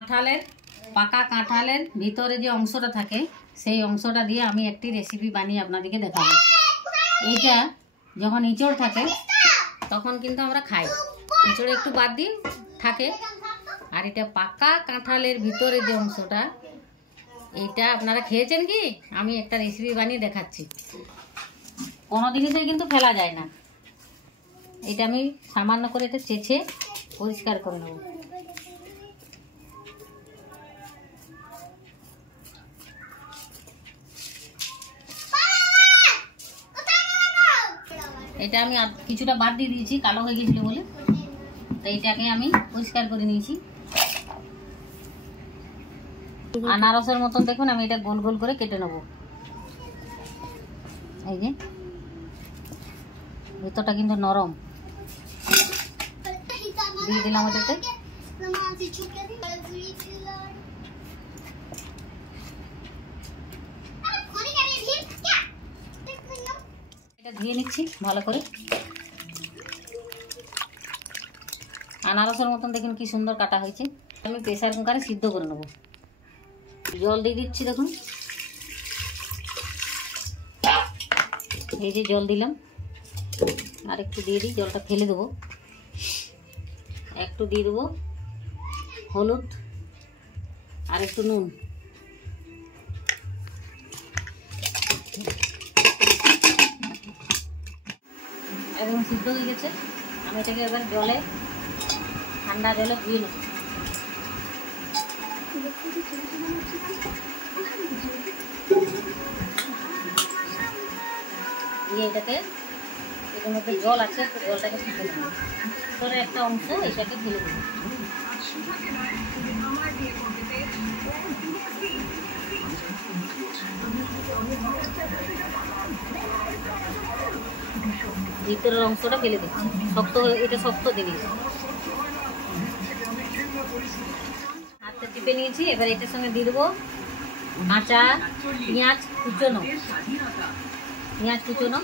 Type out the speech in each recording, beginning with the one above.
কাঁঠালের পাকা কাঁঠালের ভিতরে যে অংশটা থাকে সেই অংশটা দিয়ে আমি একটি রেসিপি বানিয়ে আপনাদেরকে দেখাবো। এইটা যখন ইঁচড় থাকে তখন কিন্তু আমরা খাই, ইঁচড় একটু বাদ দিয়ে থাকে। আর এটা পাকা কাঁঠালের ভিতরে যে অংশটা, এইটা আপনারা খেয়েছেন কি? আমি একটা রেসিপি বানিয়ে দেখাচ্ছি। কোনো জিনিসই কিন্তু ফেলা যায় না। এটা আমি সামান্য করে এটা চেঁচে পরিষ্কার করে নেব। এটা আমি কিছুটা বাদ দিয়ে দিয়েছি, কালো হয়ে গেছিল বলে। তো এটাকে আমি পরিষ্কার করে নিয়েছি। আনারসের মতন দেখুন আমি এটা গোল গোল করে কেটে নেব। এই যে ভিতরটা কিন্তু নরম, দিয়ে দিলাম ওটাতে। এটা ধুয়ে নিচ্ছি ভালো করে। আনারসের মতন দেখুন কি সুন্দর কাটা হয়েছে। আমি প্রেসার কুকারে সিদ্ধ করে নেব। জল দিয়ে দিচ্ছি দেখুন, এই যে জল দিলাম। আর একটু দিয়ে দিই, জলটা ফেলে দেবো। একটু দিয়ে দেবো হলুদ আর একটু নুন। একদম সিদ্ধ হয়ে গেছে। আমি এটাকে এবার জলে, ঠান্ডা জলে ধুয়ে নেব। দিয়ে এটাকে, এর মধ্যে জল আছে, জলটাকে ফেলে দেবো। ভিতরে একটা অংশ এটাকে ফেলে দেবো। ভিতরের অংশটা ফেলে দিচ্ছি। শক্ত, এটা শক্ত জিনিস। হাতে টিপে নিয়েছি। এবার এটার সঙ্গে দিয়ে দেবো কাঁচা পেঁয়াজ কুচোনো,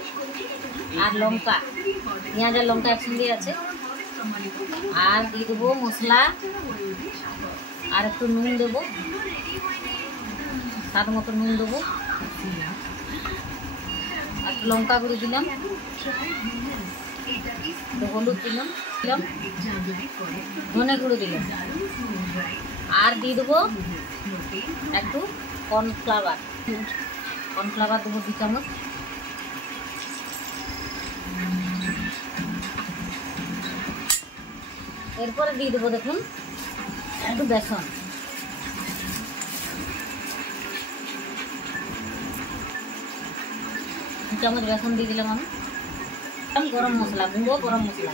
আর লঙ্কা। পেঁয়াজ আর লঙ্কা একসঙ্গে আছে। আর দিয়ে দেবো মশলা, আর একটু নুন দেবো, স্বাদ মতো নুন দেবো। আর লঙ্কা গুঁড়ো দিলাম, হলুদ দিলাম, ধনে গুঁড়ো দিলাম। আর দিয়ে দেবো একটু কর্নফ্লাওয়ার দেবো 2 চামচ। এরপরে দিয়ে দেবো দেখুন একটু বেসন। চামচ বেসন দিয়ে দিলাম আমি। গরম মশলা, গুঁড়ো গরম মশলা।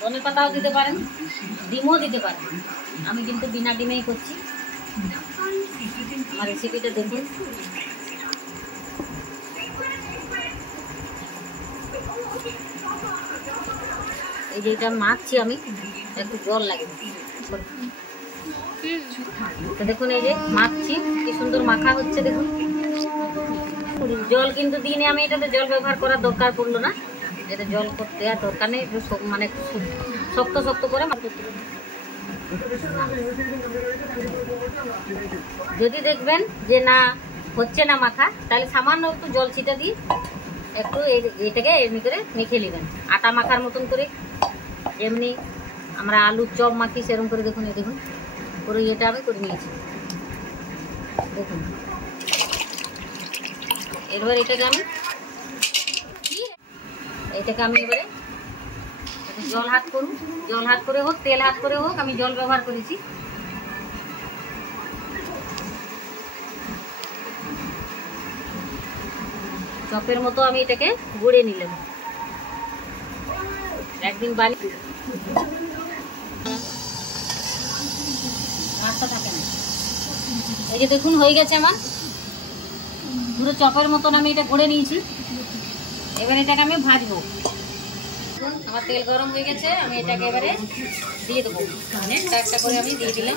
ধনে পাতাও দিতে পারেন, ডিমও দিতে পারেন। আমি কিন্তু বিনা ডিমেই করছি। আমার রেসিপিটা দেখুন। এই যে এটা মাখছি আমি, একটু জল লাগে। তো দেখুন এই যে মাখছি, কি সুন্দর মাখা হচ্ছে দেখুন। জল কিন্তু দিনে আমি এটাতে জল ব্যবহার করার দরকার পড়লো না। এটা জল করতে আর দরকার নেই, মানে শক্ত শক্ত করে মাখতে। যদি দেখবেন যে না হচ্ছে না মাখা, তাহলে সামান্য একটু জল ছিটা দিয়ে একটু এটাকে এমনি করে মেখে নেবেন। আটা মাখার মতন করে, এমনি আমরা আলুর চপ মাখি সেরকম করে। দেখুন এই দেখুন পুরো এটা আমি করে নিয়েছি দেখুন। এবার এটাকে আমি এবারে জল হাত করে হোক তেল হাত করে হোক, আমি জল ব্যবহার করেছি। চপের মতো আমি এটাকে গুঁড়ে নিলাম। একদিন বানিয়ে রাস্তা থাকে না। এই যে দেখুন হয়ে গেছে আমার পুরো চপের মতন আমি এটা গুঁড়ে নিয়েছি। এবার এটাকে আমি ভাজবো। দেখুন আমার তেল গরম হয়ে গেছে, আমি এটাকে এবারে দিয়ে দেবো। একটা একটা করে আমি দিয়ে দিলাম।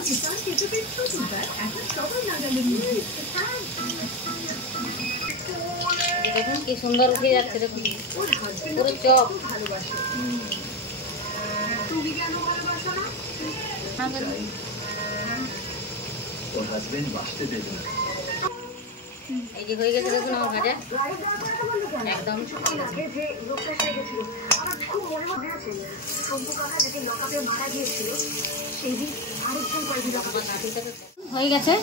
দেখুন কি সুন্দর উঠে যাচ্ছে, দেখুন পুরো চপ। এই যে হয়ে গেছে দেখুন আমার ভাজা একদম। হয়ে গেছে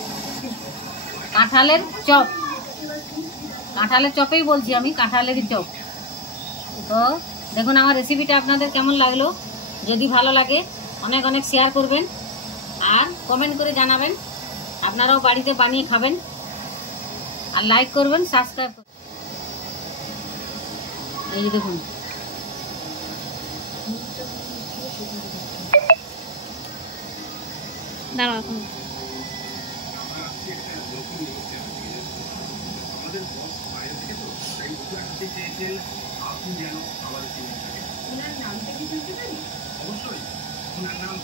কাঁঠালের চপ। কাঁঠালের চপেই বলছি আমি, কাঁঠালেরই চপ। তো দেখুন আমার রেসিপিটা আপনাদের কেমন লাগলো। যদি ভালো লাগে অনেক অনেক শেয়ার করবেন আর কমেন্ট করে জানাবেন। আপনারাও বাড়িতে বানিয়ে খাবেন আর লাইক করবেন, সাবস্ক্রাইব করবেন। এই যে দেখুন দাঁড়াও এখন। অবশ্যই ওনার নাম